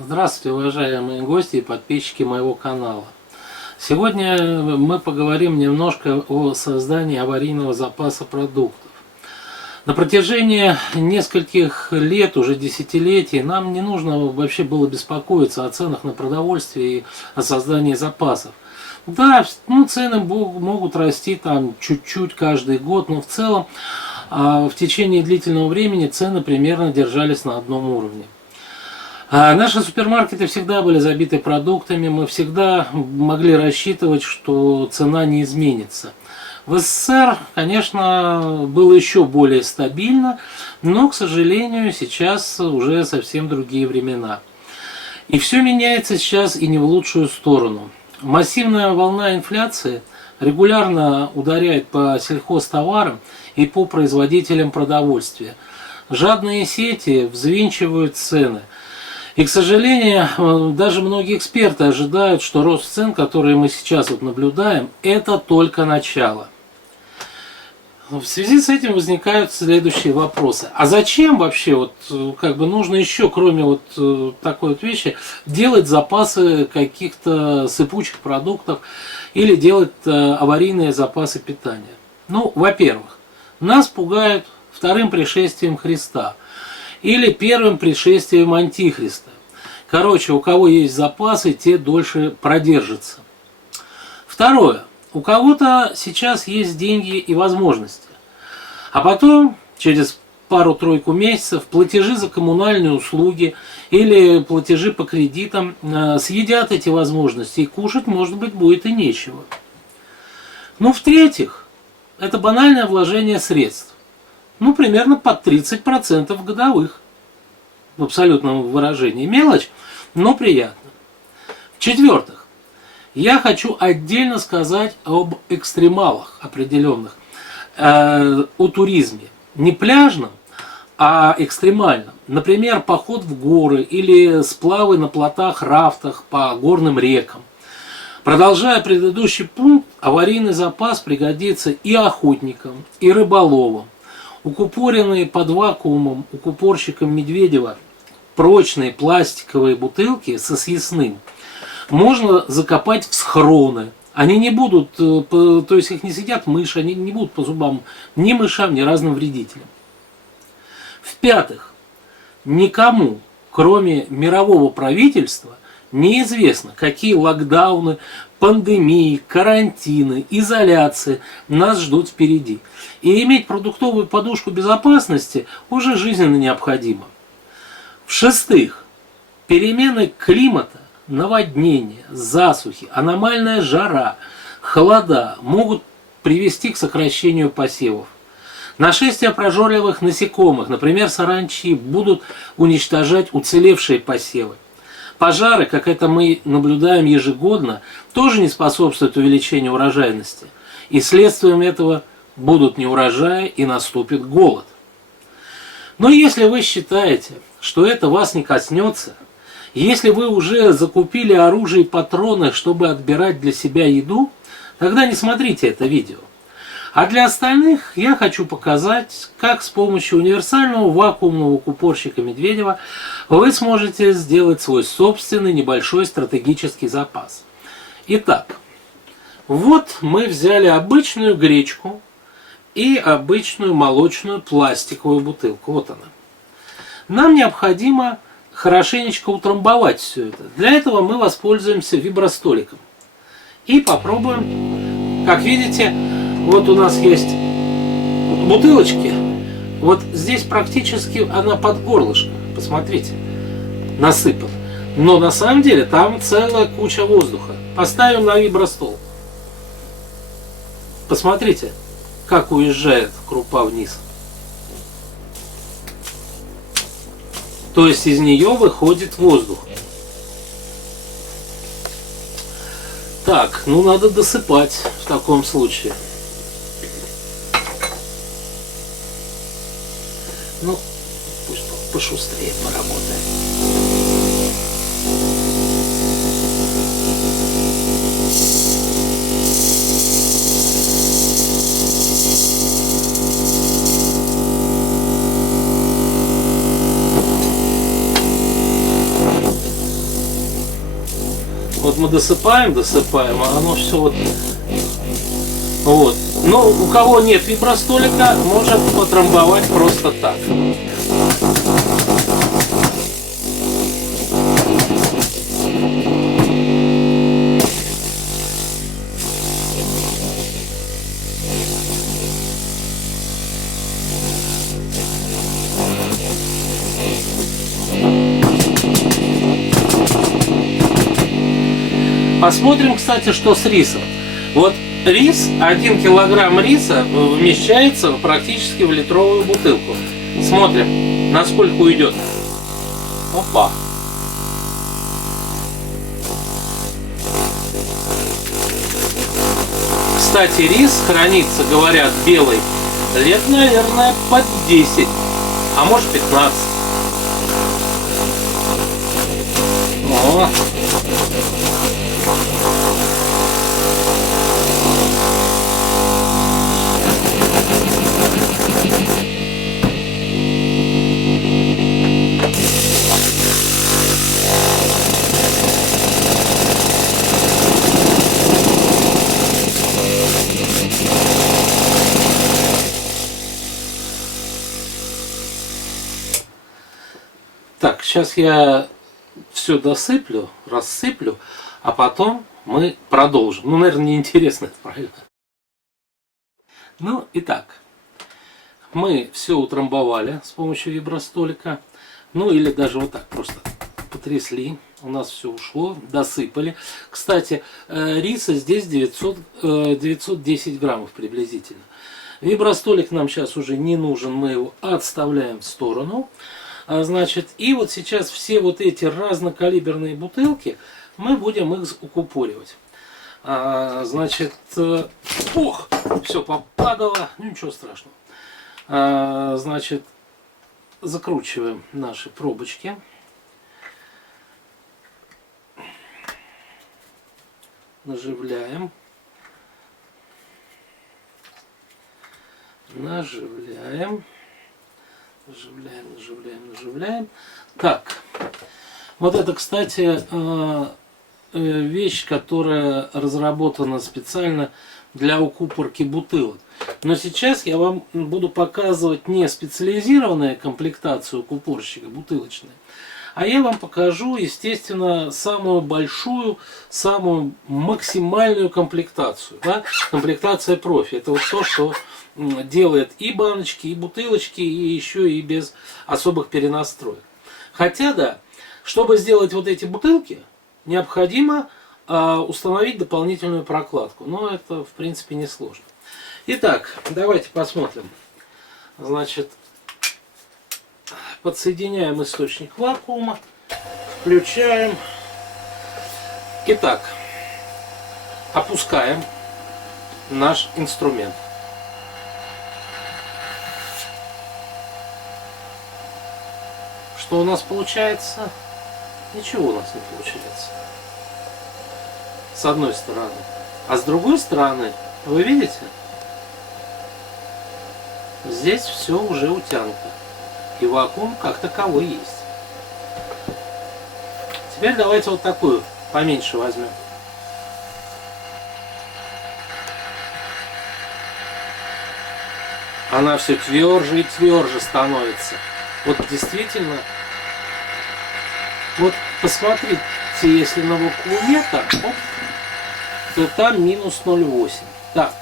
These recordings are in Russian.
Здравствуйте, уважаемые гости и подписчики моего канала. Сегодня мы поговорим немножко о создании аварийного запаса продуктов. На протяжении нескольких лет, уже десятилетий, нам не нужно вообще было беспокоиться о ценах на продовольствие и о создании запасов. Да, цены могут расти там чуть-чуть каждый год, но в целом в течение длительного времени цены примерно держались на одном уровне. Наши супермаркеты всегда были забиты продуктами, мы всегда могли рассчитывать, что цена не изменится. В СССР, конечно, было еще более стабильно, но, к сожалению, сейчас уже совсем другие времена. И все меняется сейчас и не в лучшую сторону. Массивная волна инфляции регулярно ударяет по сельхозтоварам и по производителям продовольствия. Жадные сети взвинчивают цены. И, к сожалению, даже многие эксперты ожидают, что рост цен, который мы сейчас наблюдаем, это только начало. В связи с этим возникают следующие вопросы. А зачем вообще нужно еще, кроме такой вещи, делать запасы каких-то сыпучих продуктов или делать аварийные запасы питания? Во-первых, нас пугают вторым пришествием Христа или первым пришествием Антихриста. Короче, у кого есть запасы, те дольше продержатся. Второе. У кого-то сейчас есть деньги и возможности. А потом, через пару-тройку месяцев, платежи за коммунальные услуги или платежи по кредитам съедят эти возможности, и кушать, может быть, будет и нечего. В-третьих, это банальное вложение средств. Примерно под 30% годовых. В абсолютном выражении. Мелочь, но приятно. В-четвертых, я хочу отдельно сказать об экстремалах определенных, о туризме. Не пляжном, а экстремальном. Например, поход в горы или сплавы на плотах, рафтах по горным рекам. Продолжая предыдущий пункт, аварийный запас пригодится и охотникам, и рыболовам. Укупоренные под вакуумом укупорщиком Медведева прочные пластиковые бутылки со съестным можно закопать в схроны. Они не будут, то есть их не съедят мыши, они не будут по зубам ни мышам, ни разным вредителям. В-пятых, никому, кроме мирового правительства, неизвестно, какие локдауны, пандемии, карантины, изоляции нас ждут впереди. И иметь продуктовую подушку безопасности уже жизненно необходимо. В-шестых, перемены климата, наводнения, засухи, аномальная жара, холода могут привести к сокращению посевов. Нашествие прожорливых насекомых, например, саранчи, будут уничтожать уцелевшие посевы. Пожары, как это мы наблюдаем ежегодно, тоже не способствуют увеличению урожайности. И следствием этого будут неурожаи и наступит голод. Но если вы считаете, что это вас не коснется, если вы уже закупили оружие и патроны, чтобы отбирать для себя еду, тогда не смотрите это видео. А для остальных я хочу показать, как с помощью универсального вакуумного укупорщика Медведева вы сможете сделать свой собственный небольшой стратегический запас. Итак, мы взяли обычную гречку и обычную молочную пластиковую бутылку. Вот она. Нам необходимо хорошенечко утрамбовать все это. Для этого мы воспользуемся вибростоликом. И попробуем. Как видите, у нас есть бутылочки. Здесь практически она под горлышко. Посмотрите. Насыпана. Но на самом деле там целая куча воздуха. Поставим на вибростол. Посмотрите, как уезжает крупа вниз. То есть из нее выходит воздух. Так, надо досыпать в таком случае. Пусть пошустрее поработает. Вот мы досыпаем, а оно все вот. Вот. Но у кого нет вибростолика, может потрамбовать просто так. Посмотрим, кстати, что с рисом. Вот рис, 1 килограмм риса вмещается практически в литровую бутылку. Смотрим, насколько уйдет. Опа. Кстати, рис хранится, говорят, белый, лет, наверное, под 10, а может 15. О. Так, сейчас я все досыплю, рассыплю, а потом мы продолжим. Ну, наверное, неинтересно это, правильно? Ну, итак, мы все утрамбовали с помощью вибростолика. Ну, или даже вот так просто потрясли. У нас все ушло, досыпали. Кстати, риса здесь 910 граммов приблизительно. Вибростолик нам сейчас уже не нужен, мы его отставляем в сторону. Значит, и вот сейчас все вот эти разнокалиберные бутылки, мы будем их укупоривать. Значит, ох, все попадало, ну ничего страшного. Значит, закручиваем наши пробочки. Наживляем. Наживляем. Наживляем. Так, вот это, кстати, вещь, которая разработана специально для укупорки бутылок. Но сейчас я вам буду показывать не специализированную комплектацию укупорщика бутылочной, а я вам покажу, естественно, самую большую, самую максимальную комплектацию. Да? Комплектация профи. Это вот то, что делает и баночки, и бутылочки, и еще и без особых перенастроек. Хотя, да, чтобы сделать вот эти бутылки, необходимо установить дополнительную прокладку. Но это, в принципе, несложно. Итак, давайте посмотрим. Значит, подсоединяем источник вакуума, включаем. Итак, опускаем наш инструмент. Что у нас получается? Ничего у нас не получается. С одной стороны. А с другой стороны, вы видите? Здесь все уже утянуто. И вакуум как таковой есть. Теперь давайте вот такую поменьше возьмем. Она все тверже и тверже становится. Вот действительно. Вот посмотрите, если на вакууме-то, то там минус 0,8. Так.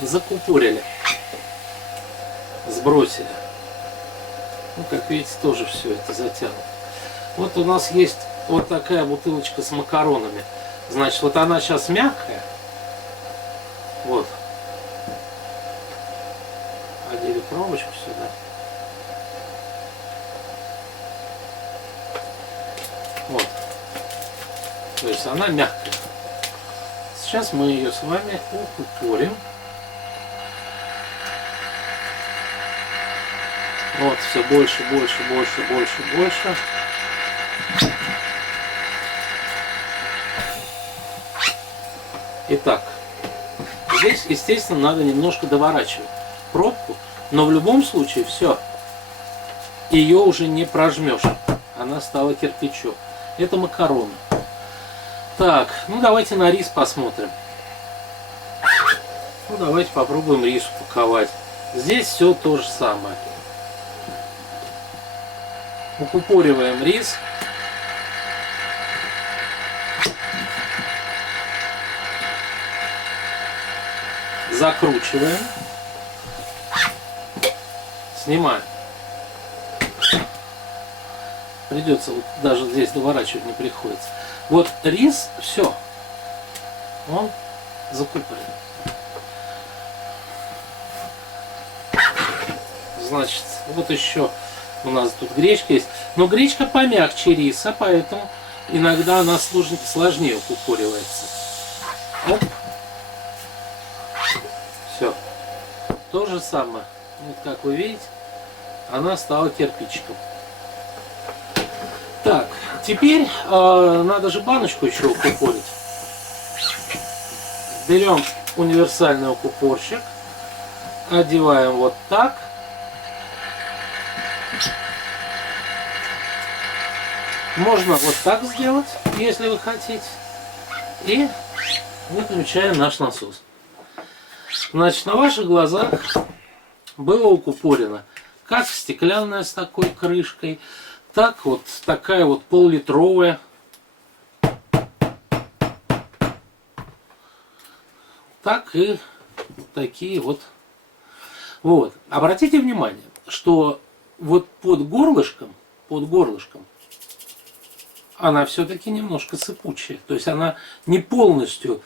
Закупорили. Сбросили. Ну, как видите, тоже все это затянуто. Вот у нас есть вот такая бутылочка с макаронами. Значит, вот она сейчас мягкая. Вот. Одели пробочку сюда. Вот. То есть она мягкая. Сейчас мы ее с вами укупорим. Вот, все больше. Итак, здесь, естественно, надо немножко доворачивать пробку, но в любом случае все, ее уже не прожмешь, она стала кирпичом. Это макароны. Так, ну давайте на рис посмотрим. Ну давайте попробуем рис упаковать. Здесь все то же самое. Укупориваем рис. Закручиваем. Снимаем. Придется, вот даже здесь доворачивать не приходится. Вот рис, все. Он закупорен. Значит, вот еще у нас тут гречка есть. Но гречка помягче риса, поэтому иногда она сложнее укупоривается. Оп. Все. То же самое. Вот как вы видите, она стала кирпичиком. Так, теперь надо же баночку еще укупорить. Берем универсальный укупорщик, одеваем вот так. Можно вот так сделать, если вы хотите. И выключаем наш насос. Значит, на ваших глазах было укупорено как стеклянная с такой крышкой, так вот такая вот пол-литровая. Так и такие вот. Вот. Обратите внимание, что вот под горлышком она все-таки немножко сыпучая. То есть она не полностью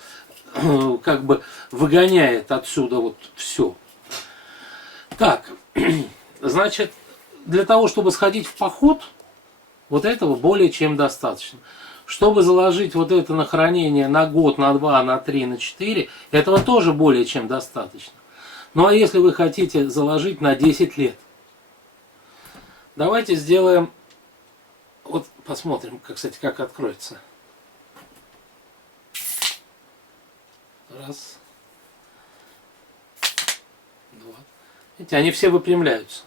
как бы выгоняет отсюда вот все. Так, значит, для того, чтобы сходить в поход, вот этого более чем достаточно. Чтобы заложить вот это на хранение на год, на 2, на 3, на 4, этого тоже более чем достаточно. Ну а если вы хотите заложить на 10 лет, давайте сделаем, вот посмотрим, кстати, как откроется. Раз, два. Видите, они все выпрямляются.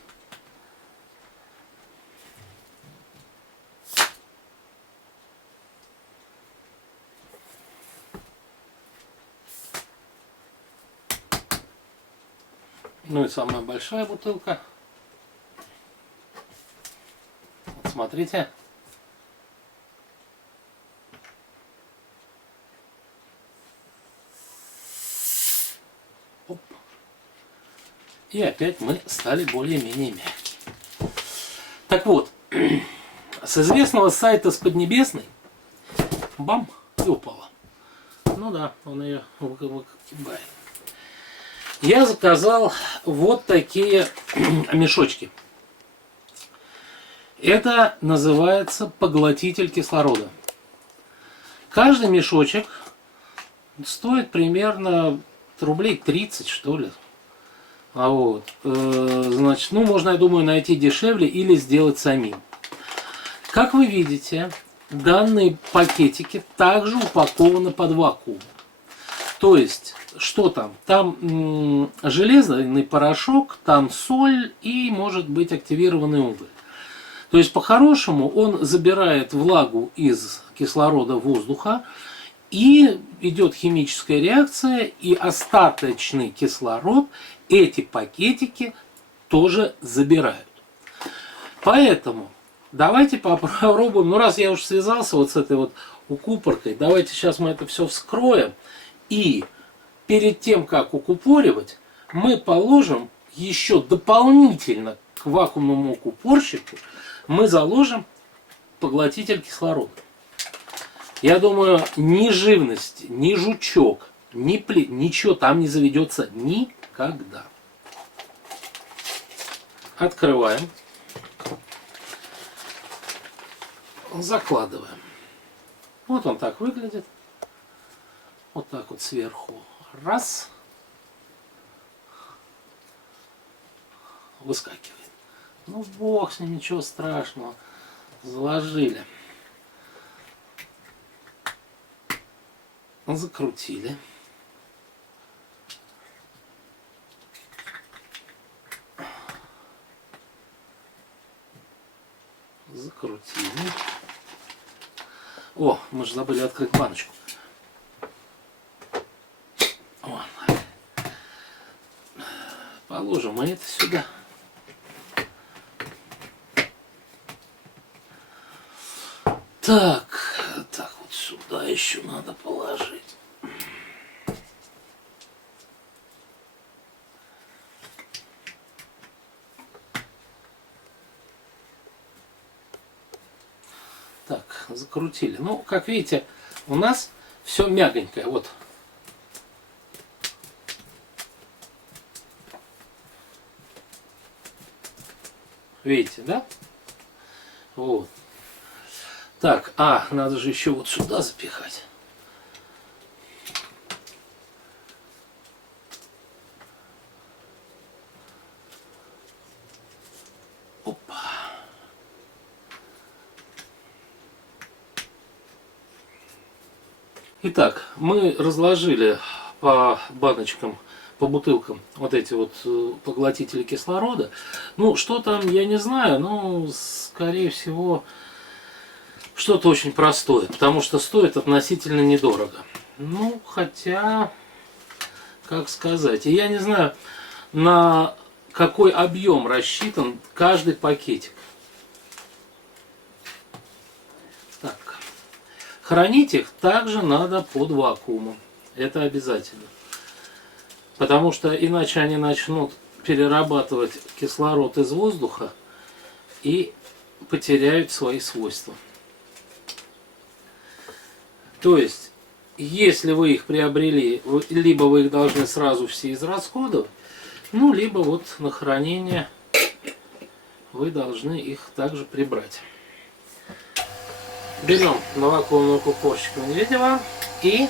Ну и самая большая бутылка. Вот смотрите. Оп. И опять мы стали более-менее мягкие. Так вот, с известного сайта с Поднебесной, бам, и упала. Ну да, он ее выкидывает. Я заказал вот такие мешочки. Это называется поглотитель кислорода. Каждый мешочек стоит примерно рублей 30, что ли. А вот, значит, ну, можно, я думаю, найти дешевле или сделать самим. Как вы видите, данные пакетики также упакованы под вакуум. То есть, что там? Там железный порошок, там соль и, может быть, активированный уголь. То есть, по-хорошему, он забирает влагу из кислорода воздуха, и идет химическая реакция, и остаточный кислород эти пакетики тоже забирают. Поэтому давайте попробуем, ну раз я уж связался вот с этой вот укупоркой, давайте сейчас мы это все вскроем, и перед тем, как укупоривать, мы положим еще дополнительно к вакуумному укупорщику, мы заложим поглотитель кислорода. Я думаю, ни живность, ни жучок, ни плеть, ничего там не заведется никогда. Открываем. Закладываем. Вот он так выглядит. Вот так вот сверху. Раз. Выскакивает. Ну бог с ним, ничего страшного. Заложили. Закрутили. Закрутили. О, мы же забыли открыть баночку. Вон. Положим мы это сюда. Так вот сюда еще надо положить. Так, закрутили. Ну, как видите, у нас все мягонькое. Вот. Видите, да? Вот. Так, надо же еще вот сюда запихать. Опа. Итак, мы разложили по баночкам, по бутылкам вот эти вот поглотители кислорода. Ну, что там, я не знаю, но, скорее всего, что-то очень простое, потому что стоит относительно недорого. Ну, хотя, как сказать, и я не знаю, на какой объем рассчитан каждый пакетик. Так. Хранить их также надо под вакуумом. Это обязательно. Потому что иначе они начнут перерабатывать кислород из воздуха и потеряют свои свойства. То есть, если вы их приобрели, либо вы их должны сразу все израсходовать, ну, либо вот на хранение вы должны их также прибрать. Берем на вакуумный укупорщик Медведева и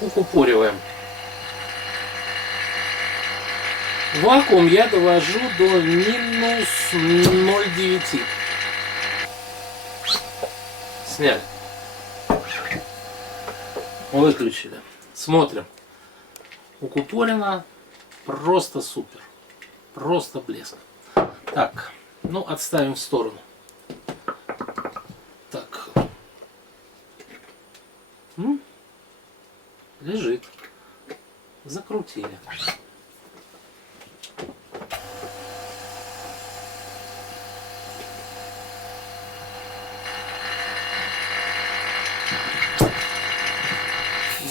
укупориваем. Вакуум я довожу до минус 0,9. Сняли. Выключили. Смотрим. Укупорено. Просто супер. Просто блеск. Так, ну отставим в сторону. Так. Лежит. Закрутили.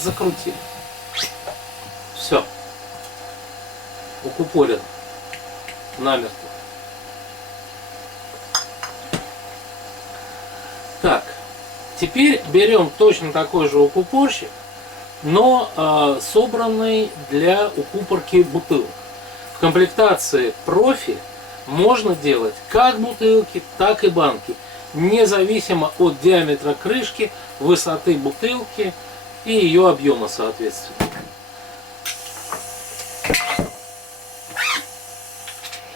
Закрутили. Все. Укупорен. Намертво. Так. Теперь берем точно такой же укупорщик, но собранный для укупорки бутылок. В комплектации профи можно делать как бутылки, так и банки, независимо от диаметра крышки, высоты бутылки и ее объема, соответственно.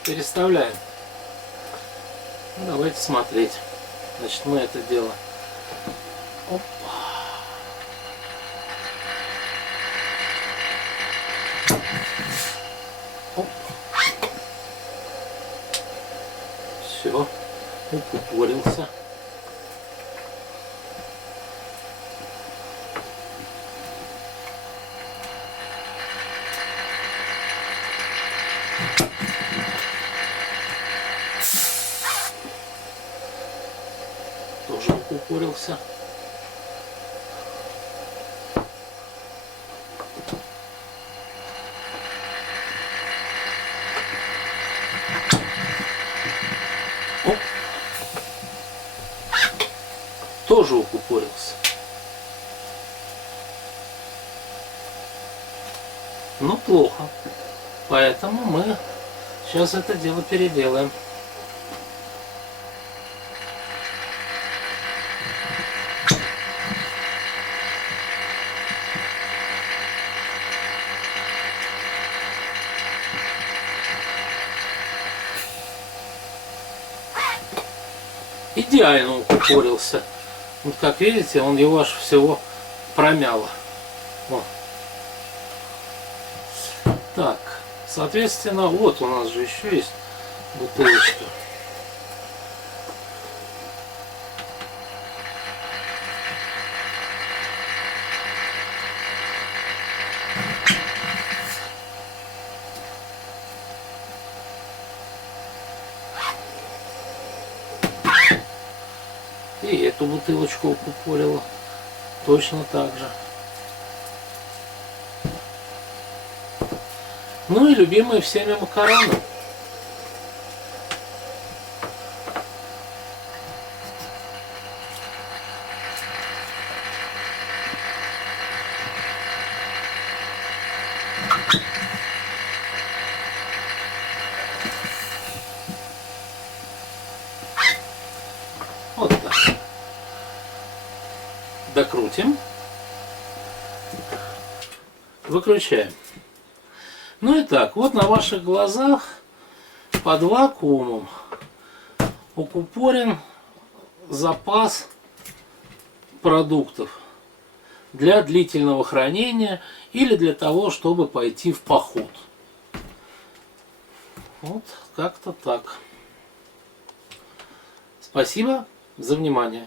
Переставляем. Давайте смотреть. Значит, мы это дело. Опа. Оп. Все. Укупорился. Тоже укупорился. Оп. Тоже укупорился. Ну, плохо. Поэтому мы сейчас это дело переделаем. Идеально укупорился. Вот как видите, он его аж всего промяло. Вот. Так, соответственно, вот у нас же еще есть бутылочка. И эту бутылочку укупорила точно так же. Ну и любимые всеми макароны. Вот так. Докрутим. Выключаем. Ну и так, вот на ваших глазах под вакуумом укупорен запас продуктов для длительного хранения или для того, чтобы пойти в поход. Вот как-то так. Спасибо за внимание.